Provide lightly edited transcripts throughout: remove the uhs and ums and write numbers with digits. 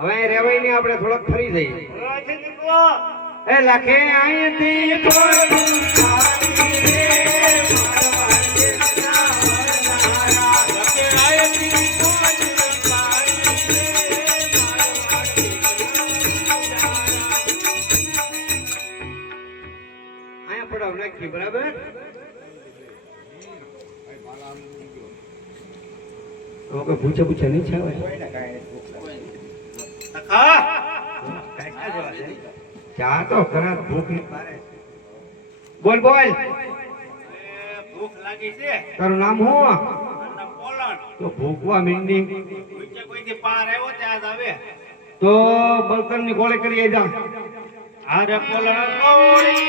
હવે રેવાય ને આપણે થોડોક ફરી જઈએ. એ લખે અહીંથી બરાબર. પૂછે પૂછે નહીં છે ચા તો ખરા ભૂખ બોલ બોલ. ભૂખ લાગી છે. તારું નામ શું? તો ભૂખવા મીંડી કોઈ પાર આવ્યો ત્યાં આવે તો બળતણ ની ગોળે કરી જા. અરે પોલણ ગોળી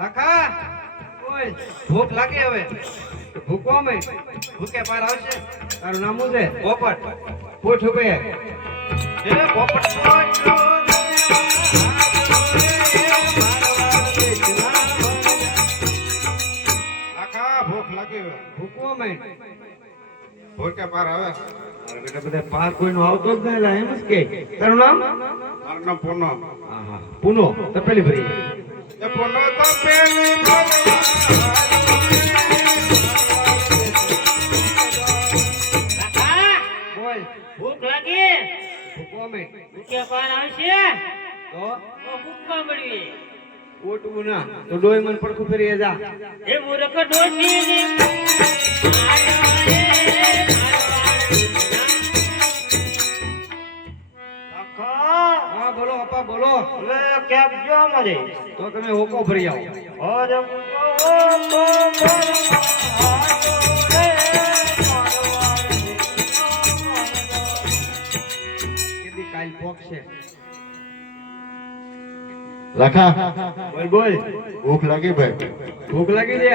લખા બોલ. ભૂખ લાગી હવે ભૂખવા મેં ભૂખે પાર આવશે. તારું નામ શું છે? પોપટ. પૂછ ઉભે એ પોપટ. ભૂખ લાગી ભૂખવા મેં ભૂખે પાર આવે. બેટા બધા પાર કોઈનો આવતો જ નહીં. એમ જ કે તારું નામ? મારું નામ પૂનો. હા હા પૂનો. તો પેલી ભરી એ પૂનો તો પેલી બોલ. ભૂખ લાગી ભૂખવા મેં ભૂખે પાર આવશે તો તો ભૂખમાં મળવી ઓટવું ના તો ડોય મન પડખું ફરી જા. એ મૂર્ખ ડોશી હા બોલો અપા બોલો. કેમ જો મને તો તમે હોકો ભરી આવો. અરે કેદી કાલ પોકશે. લખા બોલ બોલ. ભૂખ લાગી ભાઈ. ભૂખ લાગી છે?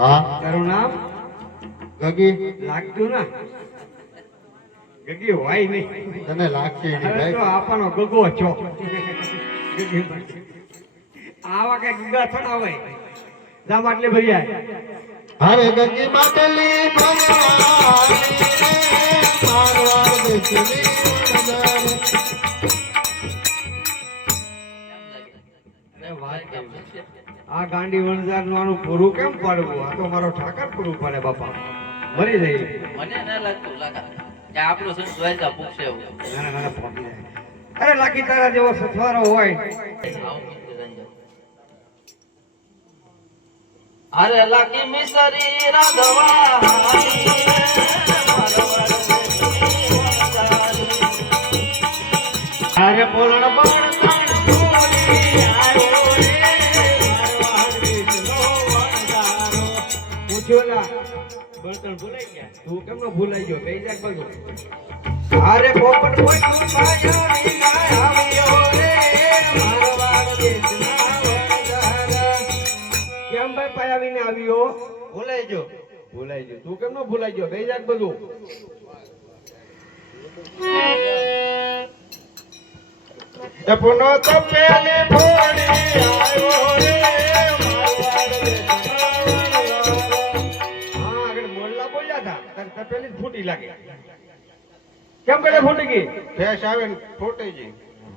હા તારું નામ? ગગી લાગતું ના ગગી હોય નહીં. તને લાગશે નહીં અરે ભાઈ. તો આપવાનો ગગો છો. આવા કઈ ગગા થોડા હોય. જા માટલી ભરી આય. અરે ગંગી માટલી મારવાડ દેશની આ ગાંડી વણઝાર નું આનું પૂરું કેમ પાડવું? આ તો મારો ઠાકર પૂરું પાડે બાપા. મરી જાય. મને ના લાગતું લાગા કે આપણો સંત દ્વારકા પૂછે એવું. નાના નાના પહોંચી જાય. અરે લાખી તારા જેવો સથવારો હોય. અરે લાકી મિસરી રાધવા અરે પોલણ પણ પૂછ્યો ના બળતણ ભૂલાઈ ગયા. તું કેમ નો ભૂલાઈ ગયો? બે જાક બધું. અરે પોપટ પોપટ પાયાની ગાય આવ્યો રે મારવાડ દેશના વણઝાર. કેમ ભાઈ પાયાવીને આવ્યો? ભૂલાઈ ગયો. ભૂલાઈ ગયો. તું કેમ નો ભૂલાઈ ગયો? બે જાક બધું. એ પુનો તો પેલી ભોળી આવ્યો રે મારવાડ દેશના હા આગળ મોરલા બોલ્યા હતા તાર તપેલી જ ફૂટી લાગી. કેમ કરે ફૂટી ગઈ? ફેસ આવે ને ફૂટી ગઈ.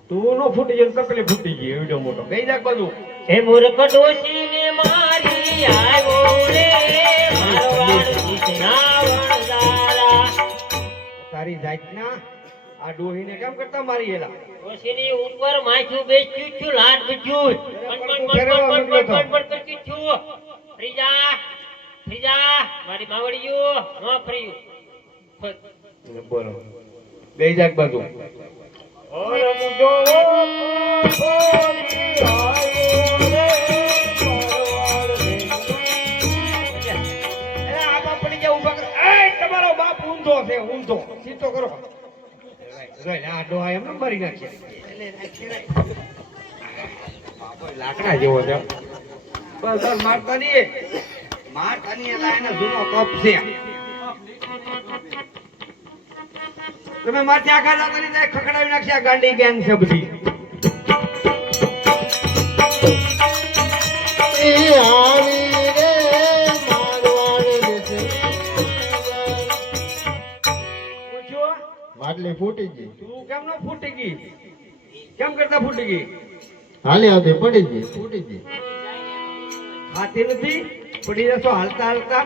તું નો ફૂટી ગઈ ને તપેલી ફૂટી ગઈ. એવડો મોટો બે જાક બધું. એ મૂર્ખ ડોશી ને મારી આવ્યો રે મારવાડ દેશના વણઝારા. તારી જાતના આ ડોહીને કેમ કરતા મારી એલા? ડોશીની ઉપર માથું બેસ્યું છું લાટ બીજું કરતી છું. ફ્રીજા ફ્રીજા મારી માવડીયું ન ફર્યું. બોલો બે જાક બધું. ઓરે મુજો બોલી આવ્યો રે મારવાડ દેશના. એ આ બાપ પડી ગયા ઊભા કર. એ તમારો બાપ ઊંધો છે ઊંધો. સીધો કરો. રોય આ ડોહા એમ મારી નાખ્યા. લાકડા જેવો છે. બસ બસ મારતા નહીં. મારતા નહીં એટલે એને જૂનો કપ છે. તમે મારથી આખા જાતા નહીં ખકડાવી નાખશે. આ ગાંડી ગેંગ છે બધી. આવી કેમ નો ફૂટી ગઈ કેમ કરતા ફૂટી ગઈ હાલી આવતી પડી ગઈ ફૂટી ગઈ ખાતી નથી પડી જશો હાલતા હાલતા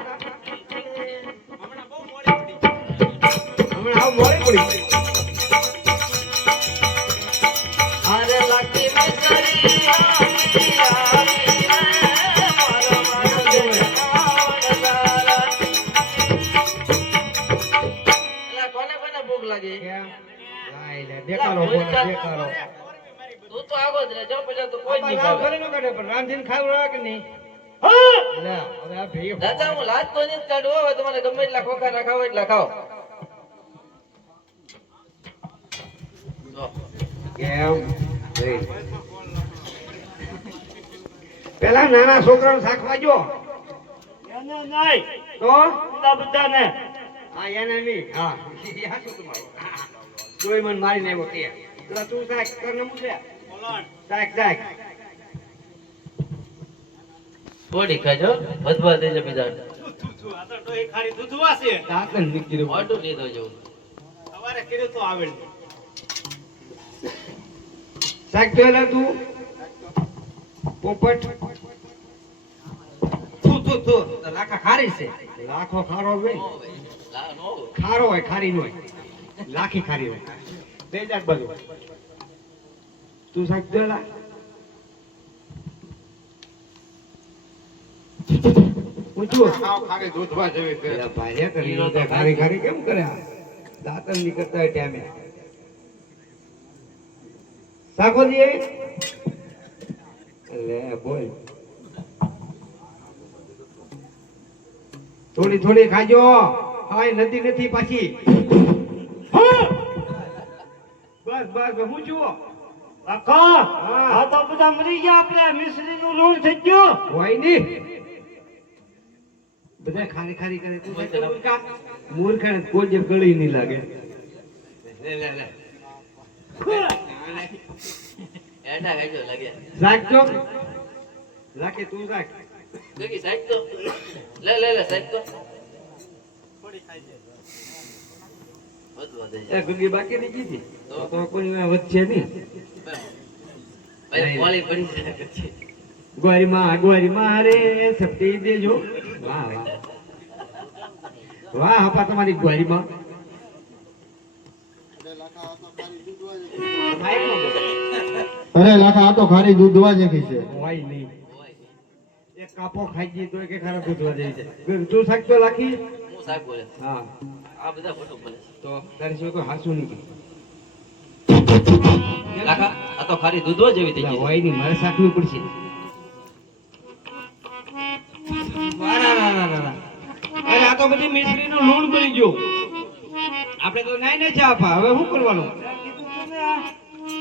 હમણાં આવ મોડી પડી અરે લાગતી મિસરી કોને કોને ભૂખ લાગી કેમ લાઈ લે દેખાડો બોલો દેખાડો તું તો આગો જ રે જો પેલા તો કોઈ જ નહીં ભાવે ઘરે નો કાઢે પણ રાંધીને ખાવ કે નહીં લે હવે આ ભઈ દાદા હું લાજ તો નહીં કાઢું હવે તમારે ગમે એટલા ખોખા રાખાવ એટલા ખાઓ જો. કેમ ભઈ પેલા નાના છોકરાને શાકવા જો એને નહીં તો બધા બધાને હા એને નહીં હા આ શું તમારું જોઈ મને મારીને આવ્યો કે એટલે તું શાક કરને મૂકે શાક શાક થોડી ખાજો વધવા દેજો બીજા દાંતણ નીકળી દીધું મોટું લીધો જો શાક પેલા તું પોપટ તું લાખા ખારી છે લાખો ખારો હોય ખારો હોય ખારી નો હોય લાખી ખારી હોય બે જાત બધું તું શાક પેલા ઊંચું સાવ ખાલી દૂધવા જેવી છે. પેલા ભાઈ કરી ખારી ખારી કેમ કરે આ? દાંતણ નીકળતા હોય ટાઈમે શાકોજી લે બોલ થોડી થોડી ખાજો હાય નથી નથી પાછી બસ બસ હું જુઓ કાકા આ તો બધા મરી ગયા આપણે મિશ્રી નું લૂણ થઈ ગયું હોય ની બધા ખારી ખારી કરે તું મૂર્ખા કોઈ જે ગળી નહીં લાગે લે લે લે એડા ખાજો લાગ્યા રાખજો રાખે તું રાખ ગગી સાઈડ તો લે લે લે સાઈડ તો વધવા દેજો એ ગુગી બાકી નહીં કીધી તો કોઈ વચ્ચે નહીં ભાઈ મોળી પડી જાય પછી ગ્વારી માં રે સપટી દેજો વાહ વાહ વાહ હપા તમારી ગ્વારી માં અરે લાખા આ તો ખારી દૂધવા જેવી છે હોય નહીં એક કાપો ખાઈ ગઈ તો કે ખરાબ દૂધવા જાય છે તું શાક તો લાખી હું શાક બોલે હા આ બધા ફોટો બોલે તો તારી સિવાય કોઈ હાસું નહીં કાકા આ તો ખારી દૂધવા જેવી થઈ ગઈ હોય નહીં મારે શાકવી પડશે અરે આ તો બધી મિશ્રી નું લૂણ બની ગયું આપણે તો નાઈ ને ચા પા હવે શું કરવાનું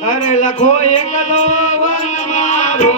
અરે લખો એકલો વન મારો